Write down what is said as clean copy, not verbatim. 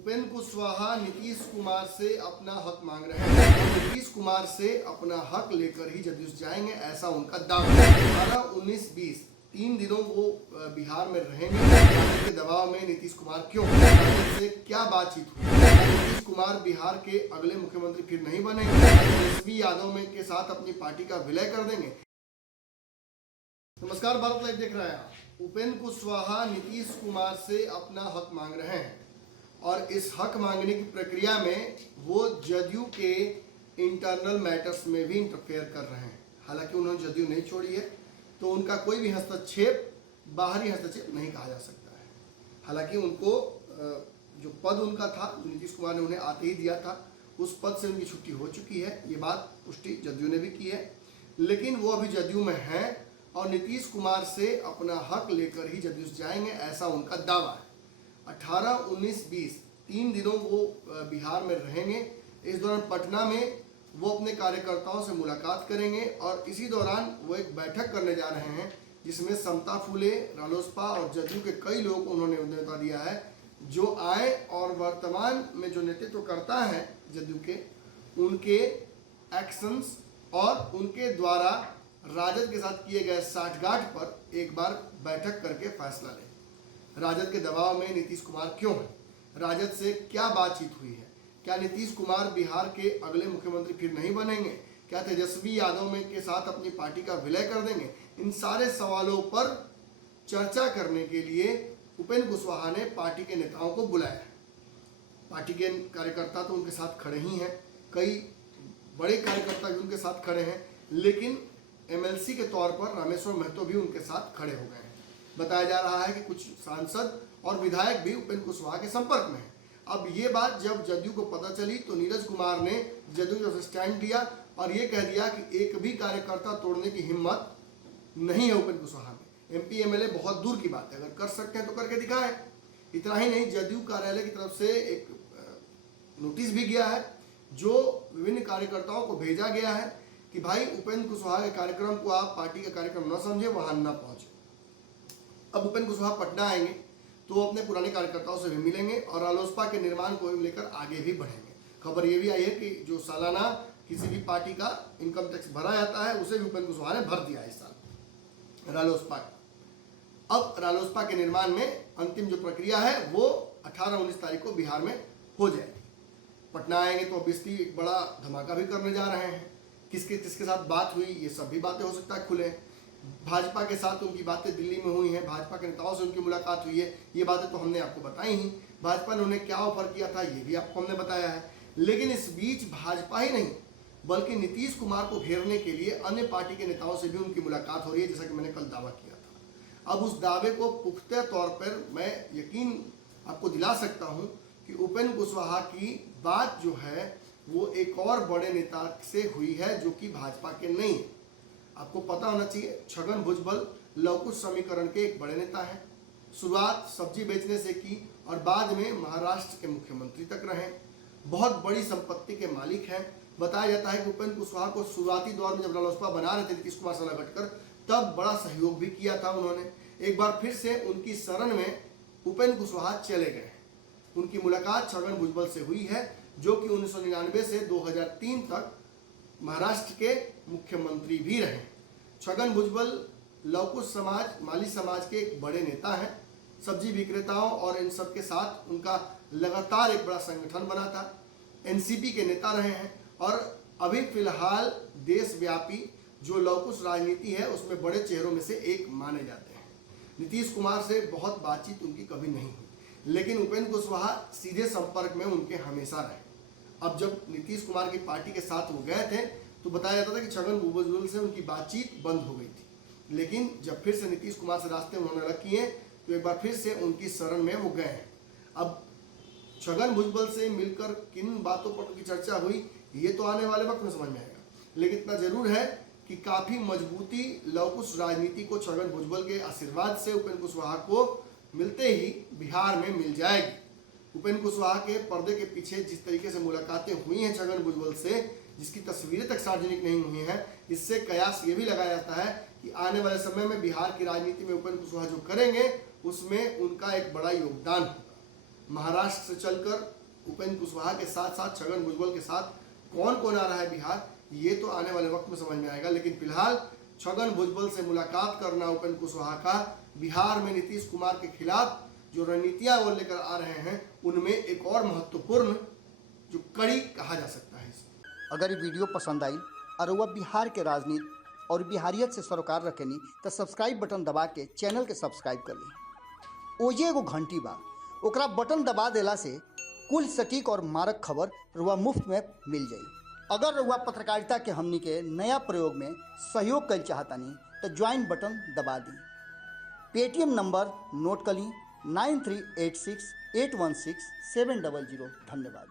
उपेंद्र कुशवाहा नीतीश कुमार से अपना हक मांग रहे हैं। नीतीश कुमार से अपना हक लेकर ही जदयू जाएंगे, ऐसा उनका दावा है। 18, 19, 20 3 दिनों वो बिहार में रहेंगे। के दबाव में नीतीश कुमार क्यों, से क्या बातचीत हुई? नीतीश कुमार बिहार के अगले मुख्यमंत्री फिर नहीं बनेंगे? तेजस्वी यादव में के साथ अपनी पार्टी का विलय कर देंगे? नमस्कार, भारत लाइव देख रहे हैं आप। उपेंद्र कुशवाहा नीतीश कुमार से अपना हक मांग रहे हैं और इस हक मांगने की प्रक्रिया में वो जदयू के इंटरनल मैटर्स में भी इंटरफेयर कर रहे हैं। हालांकि उन्होंने जदयू नहीं छोड़ी है, तो उनका कोई भी हस्तक्षेप बाहरी हस्तक्षेप नहीं कहा जा सकता है। हालांकि उनको जो पद उनका था, जो नीतीश कुमार ने उन्हें आते ही दिया था, उस पद से उनकी छुट्टी हो चुकी है। ये बात पुष्टि जदयू ने भी की है, लेकिन वो अभी जदयू में हैं और नीतीश कुमार से अपना हक लेकर ही जदयू जाएंगे, ऐसा उनका दावा है। 18, 19, 20 3 दिनों वो बिहार में रहेंगे। इस दौरान पटना में वो अपने कार्यकर्ताओं से मुलाकात करेंगे और इसी दौरान वो एक बैठक करने जा रहे हैं, जिसमें समता फुले, रालोसपा और जदयू के कई लोगों को उन्होंने न्योता दिया है, जो आए और वर्तमान में जो नेतृत्व करता है जदयू के, उनके एक्शंस और उनके द्वारा राजद के साथ किए गए साठगांठ पर एक बार बैठक करके फैसला लें। राजद के दबाव में नीतीश कुमार क्यों है? राजद से क्या बातचीत हुई है? क्या नीतीश कुमार बिहार के अगले मुख्यमंत्री फिर नहीं बनेंगे? क्या तेजस्वी यादव में के साथ अपनी पार्टी का विलय कर देंगे? इन सारे सवालों पर चर्चा करने के लिए उपेंद्र कुशवाहा ने पार्टी के नेताओं को बुलाया है। पार्टी के कार्यकर्ता तो उनके साथ खड़े ही हैं, कई बड़े कार्यकर्ता भी उनके साथ खड़े हैं, लेकिन एमएलसी के तौर पर रामेश्वर महतो भी उनके साथ खड़े हो गए हैं। बताया जा रहा है कि कुछ सांसद और विधायक भी उपेंद्र कुशवाहा के संपर्क में हैं। अब ये बात जब जदयू को पता चली तो नीरज कुमार ने जदयू का स्टैंड दिया और ये कह दिया कि एक भी कार्यकर्ता तोड़ने की हिम्मत नहीं है उपेंद्र कुशवाहा में। एमपी एमएलए बहुत दूर की बात है, अगर कर सकते हैं तो करके दिखाएं। इतना ही नहीं, जदयू कार्यालय की तरफ से एक नोटिस भी गया है, जो विभिन्न कार्यकर्ताओं को भेजा गया है कि भाई उपेंद्र कुशवाहा के कार्यक्रम को आप पार्टी का कार्यक्रम न समझे, वहां न पहुंचे। अब उपेंद्र कुशवाहा पटना आएंगे तो अपने पुराने कार्यकर्ताओं से भी मिलेंगे और रालोसपा के निर्माण को लेकर आगे भी बढ़ेंगे। खबर ये भी आई है कि जो सालाना किसी भी पार्टी का इनकम टैक्स भरा जाता है, उसे भी उपेंद्र कुशवाहा ने भर दिया इस साल रालोसपा का। अब रालोसपा के निर्माण में अंतिम जो प्रक्रिया है वो 18-19 तारीख को बिहार में हो जाएगी। पटना आएंगे तो ऑब्वियसली एक बड़ा धमाका भी करने जा रहे हैं। किसके किसके साथ बात हुई, ये सब भी बातें हो सकता है खुले। भाजपा के साथ उनकी बातें दिल्ली में हुई हैं, भाजपा के नेताओं से उनकी मुलाकात हुई है, ये बातें तो हमने आपको बताई ही। भाजपा ने उन्हें क्या ऑफर किया था, ये भी आपको हमने बताया है। लेकिन इस बीच भाजपा ही नहीं बल्कि नीतीश कुमार को घेरने के लिए अन्य पार्टी के नेताओं से भी उनकी मुलाकात हो रही है, जैसा कि मैंने कल दावा किया था। अब उस दावे को पुख्ते तौर पर मैं यकीन आपको दिला सकता हूँ कि उपेंद्र कुशवाहा की बात जो है वो एक और बड़े नेता से हुई है, जो कि भाजपा के नहीं है। आपको पता होना चाहिए, छगन भुजबल लवकुश समीकरण के एक बड़े नेता हैं। शुरुआत सब्जी बेचने से की और बाद में महाराष्ट्र के मुख्यमंत्री तक रहे। बहुत बड़ी संपत्ति के मालिक हैं। बताया जाता है कि उपेंद्र कुशवाहा को शुरुआती दौर में जब रालोसपा बना रहे थे नीतीश कुमार से लगकर, तब बड़ा सहयोग भी किया था उन्होंने। एक बार फिर से उनकी शरण में उपेंद्र कुशवाहा चले गए। उनकी मुलाकात छगन भुजबल से हुई है, जो कि 1999 से 2003 तक महाराष्ट्र के मुख्यमंत्री भी रहे। छगन भुजबल लवकुश समाज, माली समाज के एक बड़े नेता हैं। सब्जी विक्रेताओं और इन सब के साथ उनका लगातार एक बड़ा संगठन बना था। एनसीपी के नेता रहे हैं और अभी फिलहाल देशव्यापी जो लवकुश राजनीति है उसमें बड़े चेहरों में से एक माने जाते हैं। नीतीश कुमार से बहुत बातचीत उनकी कभी नहीं हुई, लेकिन उपेंद्र कुशवाहा सीधे संपर्क में उनके हमेशा रहे। अब जब नीतीश कुमार की पार्टी के साथ वो गए थे तो बताया जाता था कि छगन भुजबल से उनकी बातचीत बंद हो गई थी, लेकिन जब फिर से नीतीश कुमार से रास्ते उन्होंने अलग किए तो एक बार फिर से उनकी शरण में वो गए हैं। अब छगन भुजबल से मिलकर किन बातों पर उनकी चर्चा हुई, ये तो आने वाले वक्त में समझ में आएगा, लेकिन इतना जरूर है कि काफ़ी मजबूती लवकुश राजनीति को छगन भुजबल के आशीर्वाद से उपेंद्र कुशवाहा को मिलते ही बिहार में मिल जाएगी। उपेंद्र कुशवाहा के पर्दे के पीछे जिस तरीके से मुलाकातें हुई हैं छगन भुजबल से, जिसकी तस्वीरें तक सार्वजनिक नहीं हुई हैं, इससे कयास ये भी लगाया जाता है कि आने वाले समय में बिहार की राजनीति में उपेंद्र कुशवाहा जो करेंगे उसमें उनका एक बड़ा योगदान होगा। महाराष्ट्र से चलकर उपेंद्र कुशवाहा के साथ साथ छगन भुजबल के साथ कौन कौन आ रहा है बिहार, ये तो आने वाले वक्त में समझ में आएगा। लेकिन फिलहाल छगन भुजबल से मुलाकात करना उपेंद्र कुशवाहा का बिहार में नीतीश कुमार के खिलाफ जो रणनीतियां वो लेकर आ रहे हैं, उनमें एक और महत्वपूर्ण जो कड़ी कहा जा सकता है। अगर ये वीडियो पसंद आई और वह बिहार के राजनीति और बिहारियत से सरोकार रखेनी तो सब्सक्राइब बटन दबा के चैनल के सब्सक्राइब कर ली। ओजे एगो घंटी बा, ओकरा बटन दबा देला से कुल सटीक और मारक खबर रुआ मुफ्त में मिल जाई। अगर रुआ पत्रकारिता के हमनी के नया प्रयोग में सहयोग कर चाहतानी तो ज्वाइन बटन दबा दी। पेटीएम नंबर नोट कर ली 9386816700। धन्यवाद।